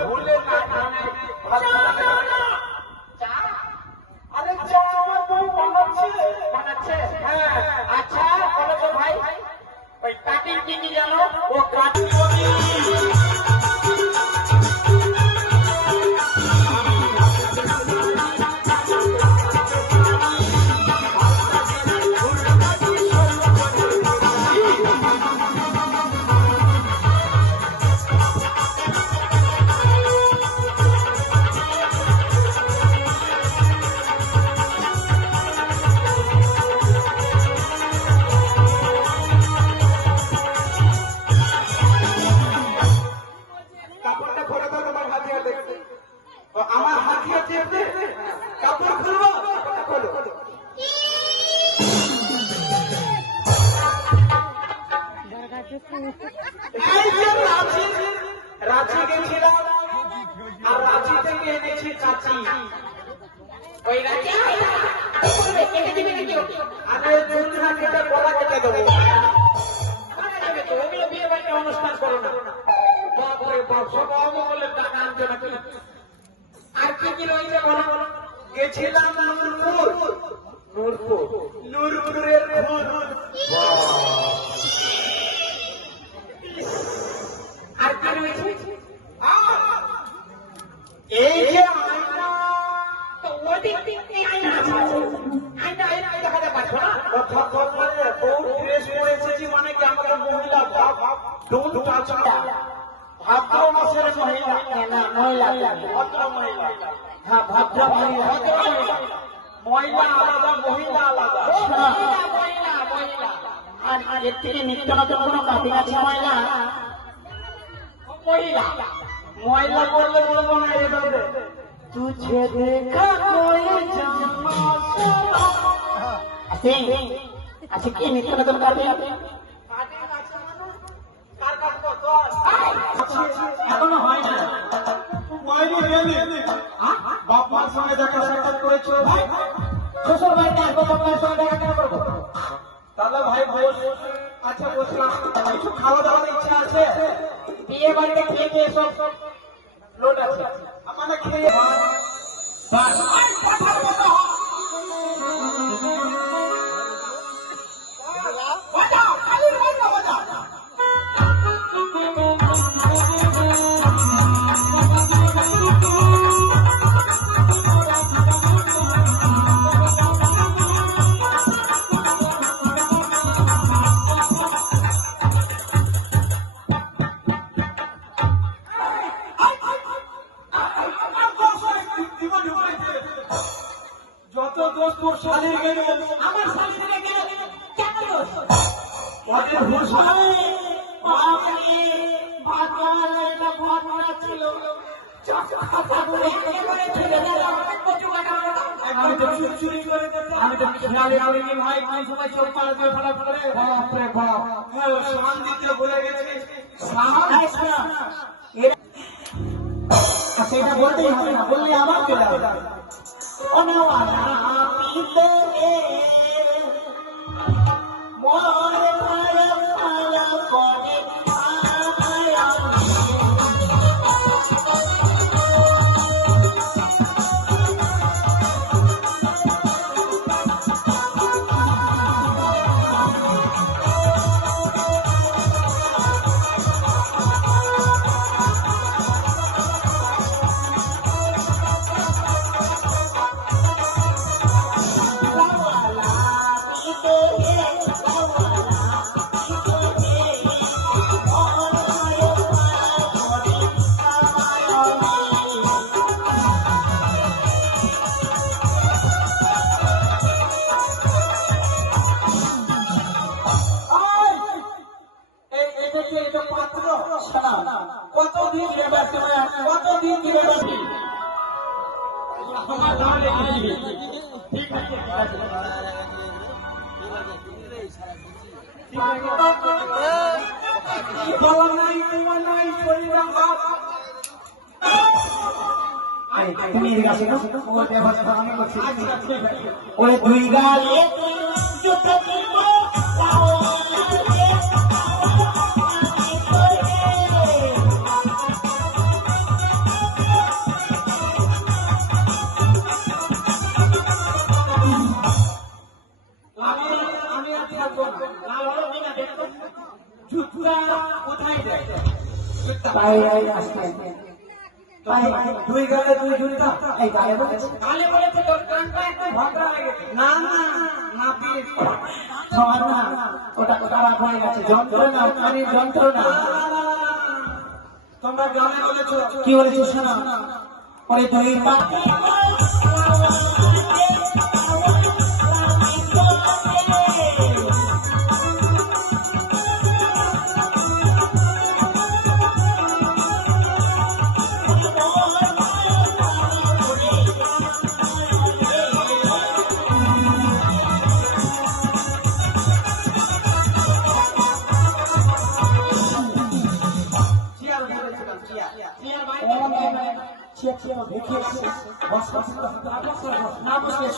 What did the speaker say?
ভুলে না আরে চা আমার বউ বানাচ্ছে হ্যাঁ আচ্ছা বলো তো ভাই ওই কাটিং কি জানো ও কাটিং আমার হাতিয়া চেপে কাপড় খুলবো খোলো রাঁচি গেছিলাম আর রাঁচি থেকে এনেছি চাচি ওই রাঁচি আরে চুল না কেটে গলা কেটে দেবো ওগুলো বিয়ে বাড়িতে অনুষ্ঠান করো না বাপরে বাপ সব অমঙ্গলের টাকা আনছো নাকি আর কি কি রয়েছে বলো গেছিলাম নূরপুরের আর কি রয়েছে এই যে আয়না তো আয়না দেখাতে পারছো না ড্রেস পরেছি মানে কি আমাদের মহিলা ডোন্ট টাচ ভাদ্র মাসের মহিলা না মহিলা ভদ্র মহিলা হ্যাঁ ভদ্র মহিলা মহিলা আলাদা মহিলা আলাদা মহিলা আর এর থেকে নিত্য নতুন কোনো কাটিং আছে মহিলা মহিলা মহিলা করলে বলবো না এটা তুঝে দেখা আচ্ছা কি নিত্য নতুন কাটিং আছে এখনো হয় না বাবার সঙ্গে দেখা সাক্ষাৎ করেছো শ্বশুর বাড়িতে আসবো বাবার সঙ্গে দেখা কেন করবো দাদা ভাই বস আচ্ছা বসলাম কিছু খাওয়া দাওয়ার ইচ্ছা আছে বিয়ে বাড়িতে খেয়ে খেয়ে সব লোড আছে আমাদের খেয়ে যত দোষ তোর শালির গেল আমার শালির গেল কেন দোষ ওদের ভূষণে বাপরে ভাগবানটা ভাগনা ছিল আমি তো চুরি করে দিতাম আমি তো শালির আউরি ভাই কোন সময় চোখ পাড়া করে ফটাফট করে বাপ রে বাপ সামান দিতে ভুলে গেছি সামান আচ্ছা এটা বলতেই হবে না বললে আবার চলে আসবে অনওয়ালা পিতে মোর পালা পালা করে আয়া কতদিন কতদিন আমার তাহলে ঠিক আছে তুমি ওরে দুই গালে পায়ে আসবেন পায়ে দুই গালে দুই জুতা এই গায়ে বলেছে গালে বলেছে তোর কানটা একটু ভাঙা হয়ে গেছে না না না দিয়ে খাওয়া না ওটা খারাপ হয়ে গেছে যন্ত্রণা কানের যন্ত্রণা তোমরা গালে বলেছো কি বলেছো শোনো ওই দুই পা চেয়ার বলেছিলাম চেয়ার চেয়ার বাইরে ছিয়া ছিয়া ভেখে আছে বস বস না বসলে